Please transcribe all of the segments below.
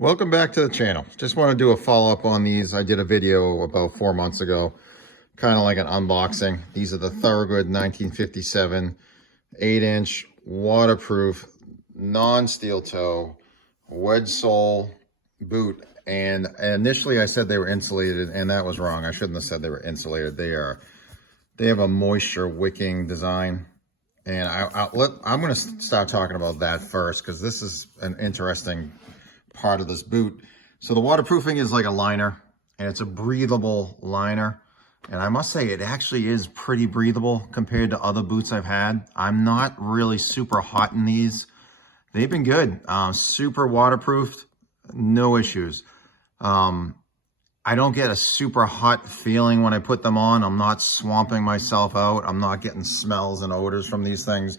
Welcome back to the channel. Just want to do a follow-up on these. I did a video about 4 months ago, kind of like an unboxing. These are the Thorogood 1957 8-inch waterproof non-steel toe wedge sole boot. And initially I said they were insulated, and that was wrong. I shouldn't have said they were insulated. They have a moisture wicking design. And I'm going to start talking about that first, because this is an interesting part of this boot. So the waterproofing is like a liner, and it's a breathable liner. And I must say, it actually is pretty breathable compared to other boots I've had. I'm not really super hot in these. They've been good. Super waterproofed, no issues. I don't get a super hot feeling when I put them on. I'm not swamping myself out. I'm not getting smells and odors from these things.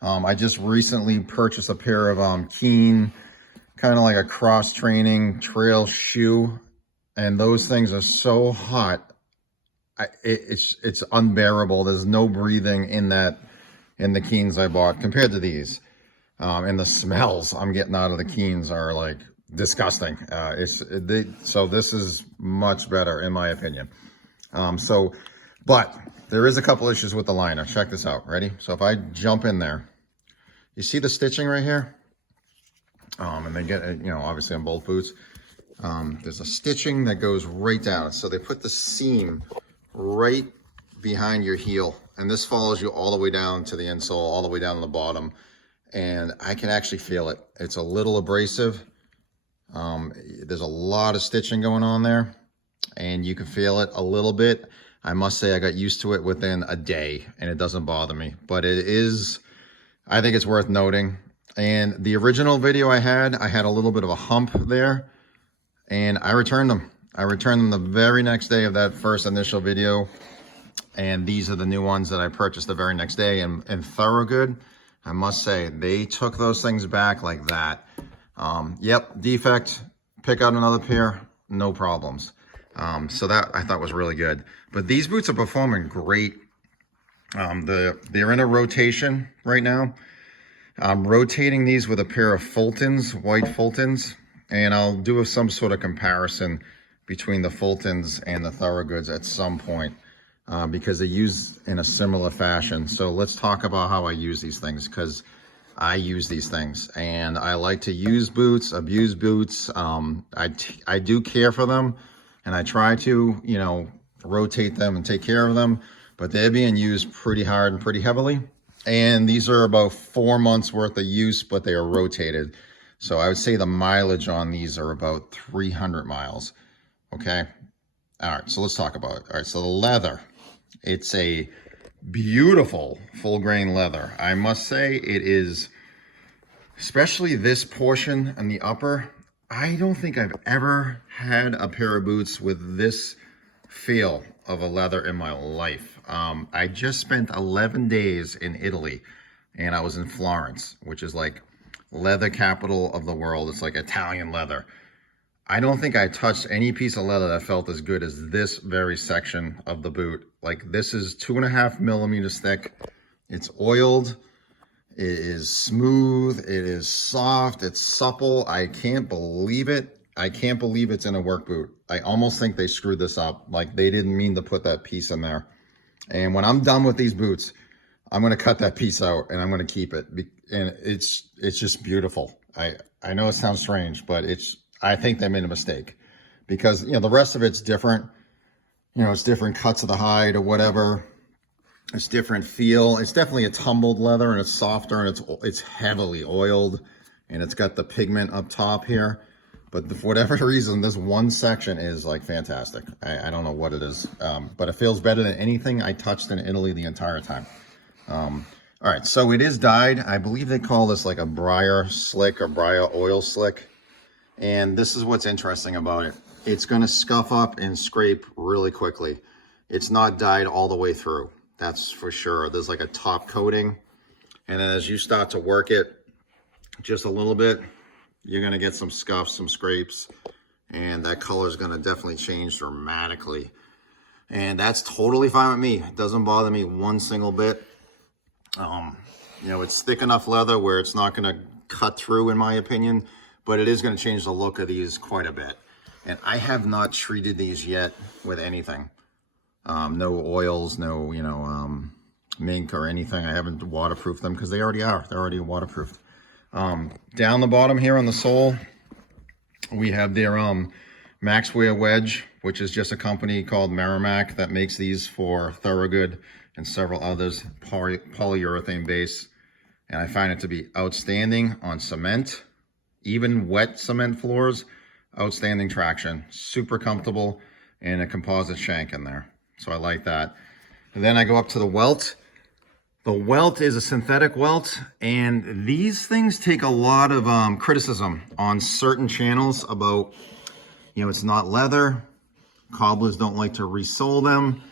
I just recently purchased a pair of Keen, kind of like a cross-training trail shoe, and those things are so hot, it's unbearable. There's no breathing in the Keens I bought compared to these, and the smells I'm getting out of the Keens are like disgusting. So this is much better in my opinion. But there is a couple issues with the liner. Check this out. Ready? So if I jump in there, you see the stitching right here? And they get, obviously on both boots, there's a stitching that goes right down. So they put the seam right behind your heel, and this follows you all the way down to the insole, all the way down to the bottom. And I can actually feel it. It's a little abrasive. There's a lot of stitching going on there, and you can feel it a little bit. I must say I got used to it within a day, and it doesn't bother me. But I think it's worth noting. And the original video I had a little bit of a hump there, and I returned them. I returned them the very next day of that first initial video. And these are the new ones that I purchased the very next day. And Thorogood, I must say, they took those things back like that. Yep, defect, pick out another pair, no problems. So that I thought was really good. But these boots are performing great. They're in a rotation right now. I'm rotating these with a pair of Fultons, white Fultons, and I'll do some sort of comparison between the Fultons and the Thorogoods at some point, because they're used in a similar fashion. So let's talk about how I use these things, because I use these things, and I like to use boots, abuse boots. I do care for them, and I try to, rotate them and take care of them, but they're being used pretty hard and pretty heavily. And these are about 4 months worth of use, but they are rotated. So I would say the mileage on these are about 300 miles. Okay. All right. So let's talk about it. All right. So the leather, it's a beautiful full grain leather. I must say it is, especially this portion and the upper. I don't think I've ever had a pair of boots with this feel of a leather in my life. I just spent 11 days in Italy, and I was in Florence, which is like leather capital of the world. It's like Italian leather. I don't think I touched any piece of leather that felt as good as this very section of the boot. Like, this is 2.5 millimeters thick. It's oiled. It is smooth. It is soft. It's supple. I can't believe it. I can't believe it's in a work boot. I almost think they screwed this up. Like, they didn't mean to put that piece in there. And when I'm done with these boots, I'm going to cut that piece out and I'm going to keep it. And it's just beautiful. I know it sounds strange, but I think they made a mistake, because, the rest of it's different. It's different cuts of the hide or whatever. It's different feel. It's definitely a tumbled leather, and it's softer, and it's heavily oiled, and it's got the pigment up top here. But for whatever reason, this one section is like fantastic. I don't know what it is, but it feels better than anything I touched in Italy the entire time. All right, so it is dyed. I believe they call this like a Briar slick or Briar oil slick. And this is what's interesting about it. It's going to scuff up and scrape really quickly. It's not dyed all the way through. That's for sure. There's like a top coating. And then as you start to work it just a little bit, you're going to get some scuffs, some scrapes, and that color is going to definitely change dramatically. And that's totally fine with me. It doesn't bother me one single bit. It's thick enough leather where it's not going to cut through, in my opinion, but it is going to change the look of these quite a bit. And I have not treated these yet with anything. No oils, no, mink or anything. I haven't waterproofed them because they already are. They're already waterproofed. Down the bottom here on the sole, we have their Maxwear wedge, which is just a company called Merrimack that makes these for Thorogood and several others, polyurethane base. And I find it to be outstanding on cement, even wet cement floors. Outstanding traction, super comfortable, and a composite shank in there. So I like that. And then I go up to the welt. The welt is a synthetic welt, and these things take a lot of criticism on certain channels about, it's not leather. Cobblers don't like to resole them.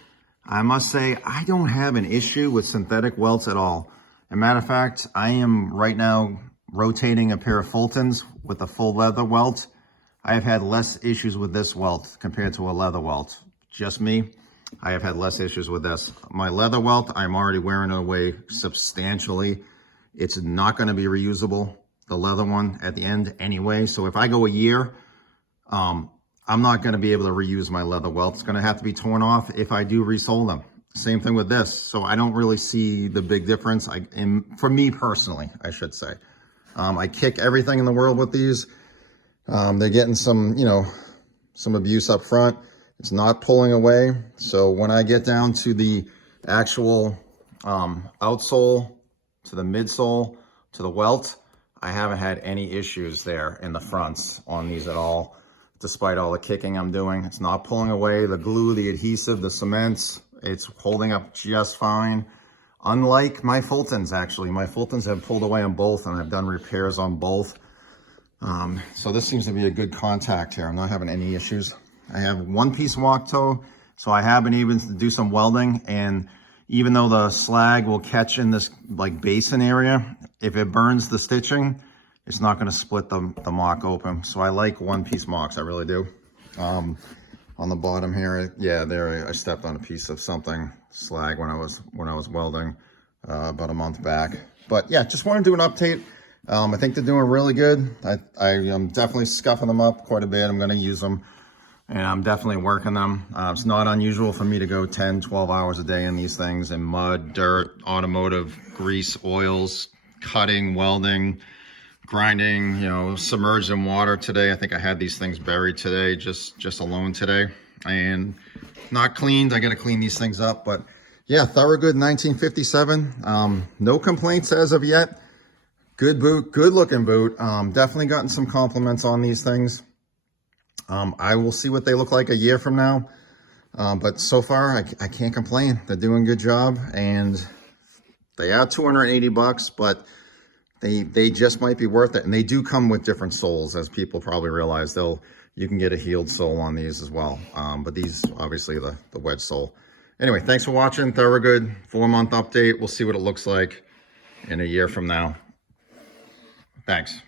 I must say, I don't have an issue with synthetic welts at all. As a matter of fact, I am right now rotating a pair of Fultons with a full leather welt. I have had less issues with this welt compared to a leather welt. Just me, I have had less issues with this. My leather welt, I'm already wearing it away substantially. It's not going to be reusable, the leather one, at the end anyway. So if I go a year, I'm not going to be able to reuse my leather welt. It's going to have to be torn off if I do resole them. Same thing with this. So I don't really see the big difference. For me personally, I should say. I kick everything in the world with these. They're getting some, some abuse up front. It's not pulling away. So when I get down to the actual outsole, to the midsole, to the welt, I haven't had any issues there in the fronts on these at all, despite all the kicking I'm doing. It's not pulling away. The glue, the adhesive, the cements, it's holding up just fine. Unlike my Fultons, actually. My Fultons have pulled away on both, and I've done repairs on both. So this seems to be a good contact here. I'm not having any issues. I have one-piece walk toe, so I have been able to do some welding, and even though the slag will catch in this basin area, if it burns the stitching, it's not going to split the mock open. So I like one-piece mocks, I really do. On the bottom here, yeah, there I stepped on a piece of something, slag, when I was welding about a month back. But yeah, just want to do an update. I think they're doing really good. I am definitely scuffing them up quite a bit. I'm going to use them, and I'm definitely working them. It's not unusual for me to go 10, 12 hours a day in these things, in mud, dirt, automotive, grease, oils, cutting, welding, grinding, submerged in water today. I think I had these things buried today, just alone today, and not cleaned. I got to clean these things up. But yeah, Thorogood 1957. No complaints as of yet. Good boot, good looking boot. Definitely gotten some compliments on these things. I will see what they look like a year from now. But so far, I can't complain. They're doing a good job, and they are $280, but they just might be worth it. And they do come with different soles, as people probably realize. You can get a heeled sole on these as well. But these, obviously, the wedge sole. Anyway, thanks for watching. Thorogood 4-month update. We'll see what it looks like in a year from now. Thanks.